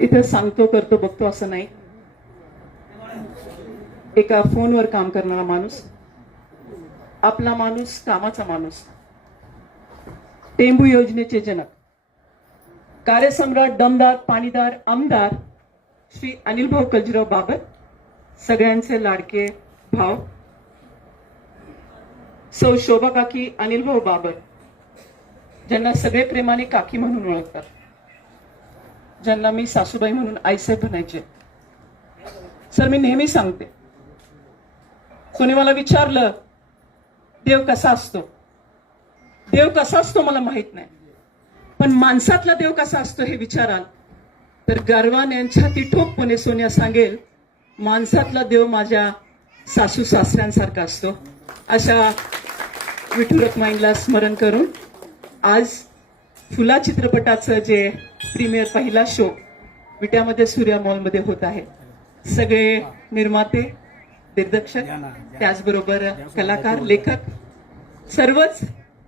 इथं सांगतो करतो बघतो असं नाही. एका फोनवर काम करणारा माणूस, आपला माणूस, कामाचा माणूस, टेंबू योजनेचे जनक, कार्यसम्राट, दमदार, पाणीदार आमदार श्री अनिल भाऊ कलजीराव बाबर, सगळ्यांचे लाडके भाव सौ शोभा काकी अनिल भाऊ बाबर, ज्यांना सगळे प्रेमाने काकी म्हणून ओळखतात, ज्यांना मी सासूबाई म्हणून आईसाहेब म्हणायचे. सर, मी नेहमी सांगते, कोणी मला विचारलं देव कसा असतो, देव कसा असतो मला माहित नाही, पण माणसातला देव कसा असतो हे विचाराल तर गर्वाने छाती ठोकपणे सोनिया सांगेल, माणसातला देव माझ्या सासू सासऱ्यांसारखा असतो. अशा विठू रखमाईला स्मरण करून आज फुला चित्रपटाचं जे प्रीमियर पहिला शो विट्यामध्ये सूर्या मॉलमध्ये होत आहे. सगळे निर्माते, दिग्दर्शक, त्याचबरोबर कलाकार, लेखक, सर्वच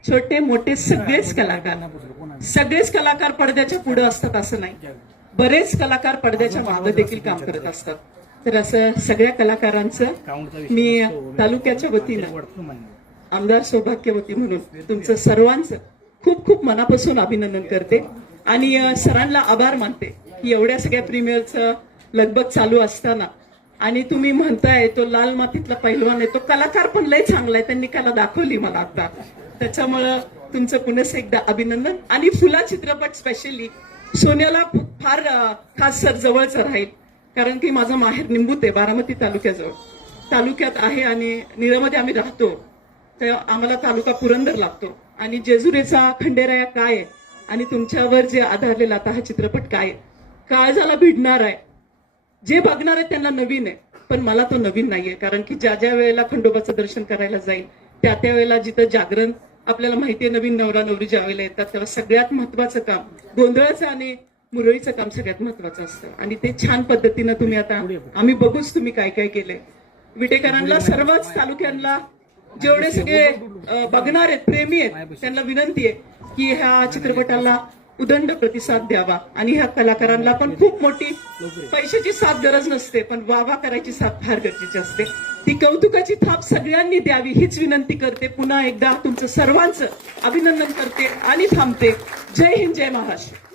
छोटे मोठे सगळेच कलाकार पडद्याच्या पुढे असतात असं नाही, बरेच कलाकार पडद्याच्या मागे देखील काम करत असतात. तर असं सगळ्या कलाकारांचं मी तालुक्याच्या वतीनं, आमदार सौभाग्यवती म्हणून तुमचं सर्वांचं खूप खूप मनापासून अभिनंदन करते आणि सरांना आभार मानते की एवढ्या सगळ्या प्रीमियरचं लगबग चालू असताना आणि तुम्ही म्हणताय तो लाल मातीतला पैलवान आहे, तो कलाकार पण लय चांगला आहे, त्यांनी कला दाखवली मला आता. त्याच्यामुळं तुमचं पुन्हा एकदा अभिनंदन. आणि फुला चित्रपट स्पेशली सोन्याला फार खास सर जवळच राहील, कारण की माझं माहेर निंबूत आहे, बारामती तालुक्यात आहे आणि निरामध्ये आम्ही राहतो, तर आम्हाला तालुका पुरंदर लागतो. आणि जेजुरीचा खंडेराया काय आहे आणि तुमच्यावर जे आधारलेला आता हा चित्रपट काय आहे, काळजाला भिडणार आहे. जे बघणार आहे त्यांना नवीन आहे, पण मला तो नवीन नाहीये, कारण की ज्या ज्या वेळेला खंडोबाचं दर्शन करायला जाईल त्या त्या वेळेला जिथं जागरण, आपल्याला माहितीये नवीन नवरा नवरी ज्या वेळेला येतात तेव्हा सगळ्यात महत्वाचं काम गोंधळाचं आणि मुरळीचं काम सगळ्यात महत्वाचं असतं. आणि ते छान पद्धतीनं तुम्ही आता आम्ही बघूच तुम्ही काय काय केलंय. विटेकरांना, सर्वच तालुक्यांना, जेवढे सगळे बघणार आहेत, प्रेमी आहेत, त्यांना विनंती आहे की ह्या चित्रपटाला उदंड प्रतिसाद द्यावा. आणि ह्या कलाकारांना पण खूप मोठी पैशाची साथ गरज नसते, पण वावा करायची साथ फार गरजेची असते. ती कौतुकाची थाप सगळ्यांनी द्यावी हीच विनंती करते. पुन्हा एकदा तुमचं सर्वांचं अभिनंदन करते आणि थांबते. जय हिंद, जय महाराष्ट्र.